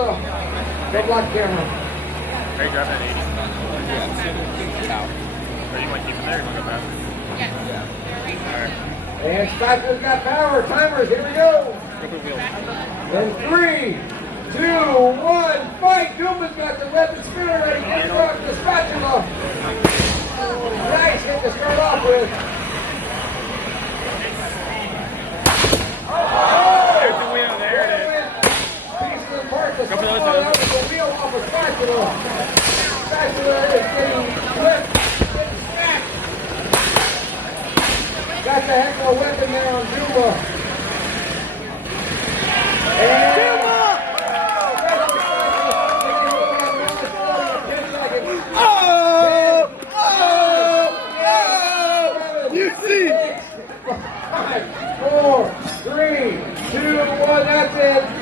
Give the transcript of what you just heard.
Spatula. Good luck, camera. Are you dropping at 80? Yeah. Or you want to keep it there or you want to go back? Yeah. Alright. And Spatula's got power. Timers, here we go. In 3, 2, 1, fight! Doomba's got the weapon spinner ready. Get off the Spatula. Nice hit to start off with. There's the wheel, there it is. Pieces and parts of Go for the other falling side. out of the wheel off of Spatula. Spatula is getting whipped. Got the heck of a weapon there on Doomba. And You see? 5, 4, 3, 2, 1, that's it.